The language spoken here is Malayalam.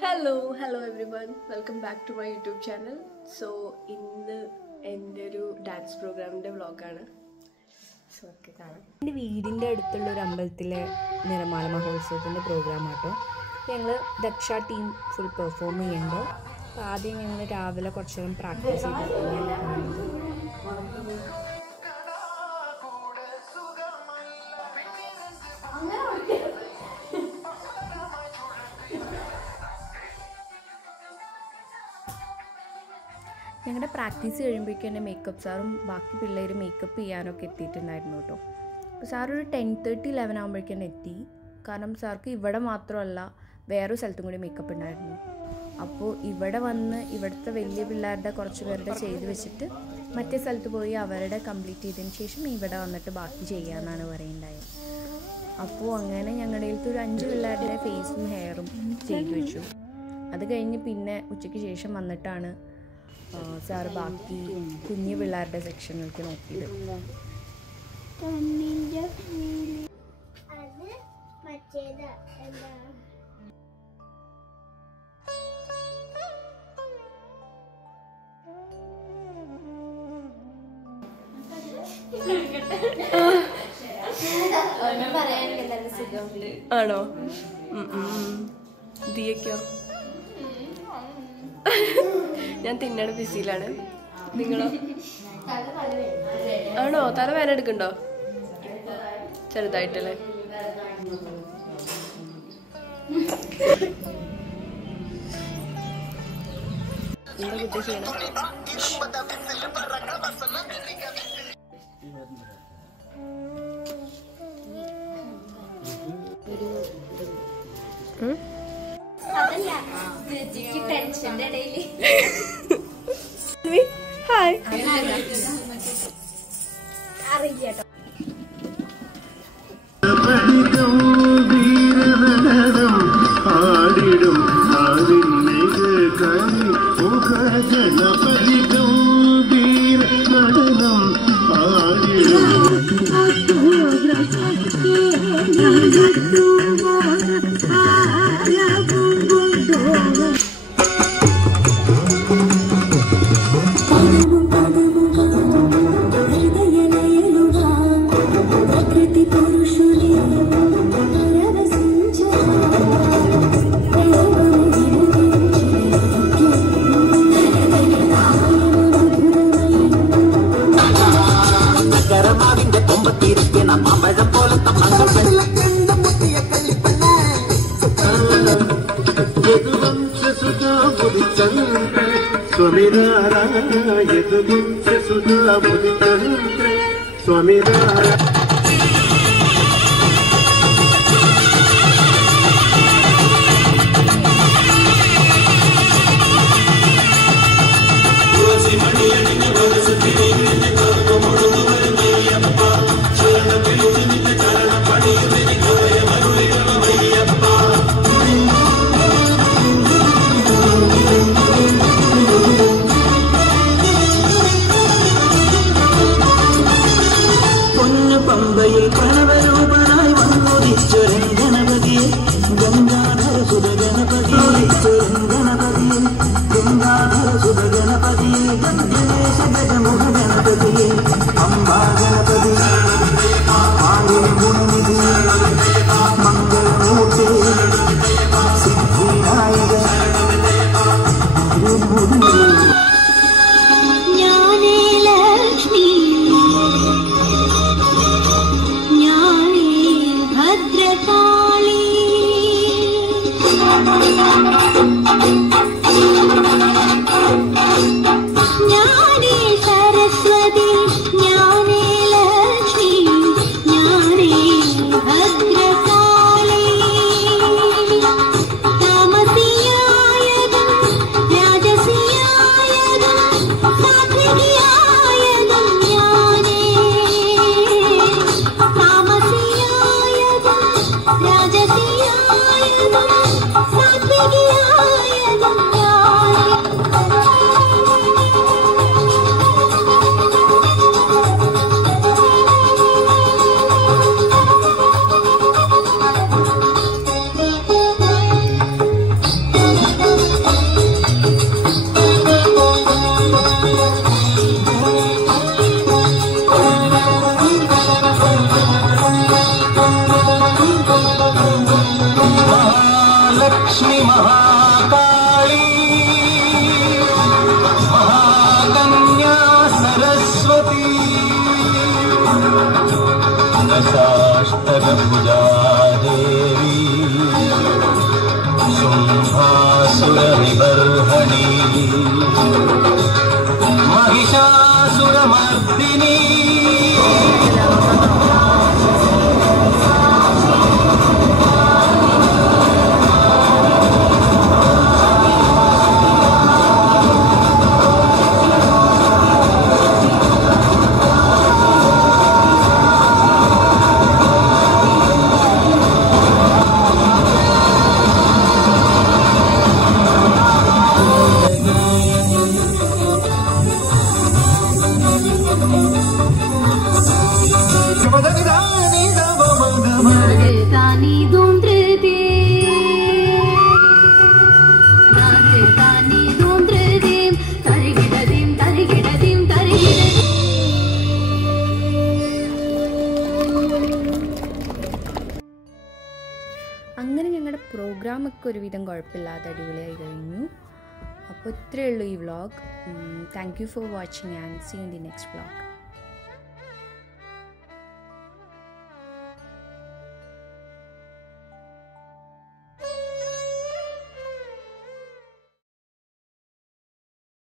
Hello everyone. Welcome back to my YouTube channel. So ഇന്ന് എൻ്റെ ഒരു ഡാൻസ് പ്രോഗ്രാമിൻ്റെ വ്ളോഗാണ്. സോ ഒക്കെ കാണാം. എൻ്റെ വീടിൻ്റെ അടുത്തുള്ള ഒരു അമ്പലത്തിലെ നിറമാല മഹോത്സവത്തിൻ്റെ പ്രോഗ്രാം ആട്ടോ. ഞങ്ങൾ ദക്ഷ ടീം ഫുൾ പെർഫോം ചെയ്യുന്നുണ്ട്. അപ്പോൾ ആദ്യം ഞങ്ങൾ രാവിലെ കുറച്ച് നേരം പ്രാക്ടീസ് ചെയ്തിട്ടുണ്ട്. ഞങ്ങളുടെ പ്രാക്ടീസ് കഴിയുമ്പോഴേക്കും എൻ്റെ മേക്കപ്പ് സാറും ബാക്കി പിള്ളേർ മേക്കപ്പ് ചെയ്യാനൊക്കെ എത്തിയിട്ടുണ്ടായിരുന്നു കേട്ടോ. അപ്പോൾ സാർ ഒരു 10:30-11 ആകുമ്പോഴേക്കും എത്തി. കാരണം സാർക്ക് ഇവിടെ മാത്രമല്ല വേറൊരു സ്ഥലത്തും കൂടി മേക്കപ്പ് ഉണ്ടായിരുന്നു. അപ്പോൾ ഇവിടെ വന്ന് ഇവിടുത്തെ വലിയ പിള്ളേരുടെ കുറച്ച് പേരുടെ ചെയ്ത് വെച്ചിട്ട് മറ്റേ സ്ഥലത്ത് പോയി അവരുടെ കംപ്ലീറ്റ് ചെയ്തതിന് ശേഷം ഇവിടെ വന്നിട്ട് ബാക്കി ചെയ്യാമെന്നാണ് പറയുണ്ടായത്. അപ്പോൾ അങ്ങനെ ഞങ്ങളുടെ ഒരു 5 പിള്ളേരുടെ ഫേസും ഹെയറും ചെയ്തു വെച്ചു. അത് കഴിഞ്ഞ് പിന്നെ ഉച്ചയ്ക്ക് ശേഷം വന്നിട്ടാണ് സാറ് ബാക്കി കുഞ്ഞു പിള്ളേരുടെ സെക്ഷനിലേക്ക് നോക്കിയത്. ആണോ? ദിയക്കോ? ഞാൻ തിന്നണ ബിസിയിലാണ്. നിങ്ങളോ? ആണോ? തല വേന എടുക്കണ്ടോ? ചെറുതായിട്ടല്ലേ? എന്താ കുട്ടി ചെയ്യണം? ഹായ്. लक्ष्मी महाकाली महाकन्या सरस्वती दशाष्टकभुजा देवी शुम्भासुरनिबर्हणि महिषासुरमर्दिनी അങ്ങനെ ഞങ്ങളുടെ പ്രോഗ്രാമൊക്കെ ഒരുവിധം കുഴപ്പമില്ലാതെ അടിപൊളിയായി കഴിഞ്ഞു. അപ്പോൾ ഇത്രയേ ഉള്ളൂ ഈ vlog. Thank you for watching and see you in the next vlog.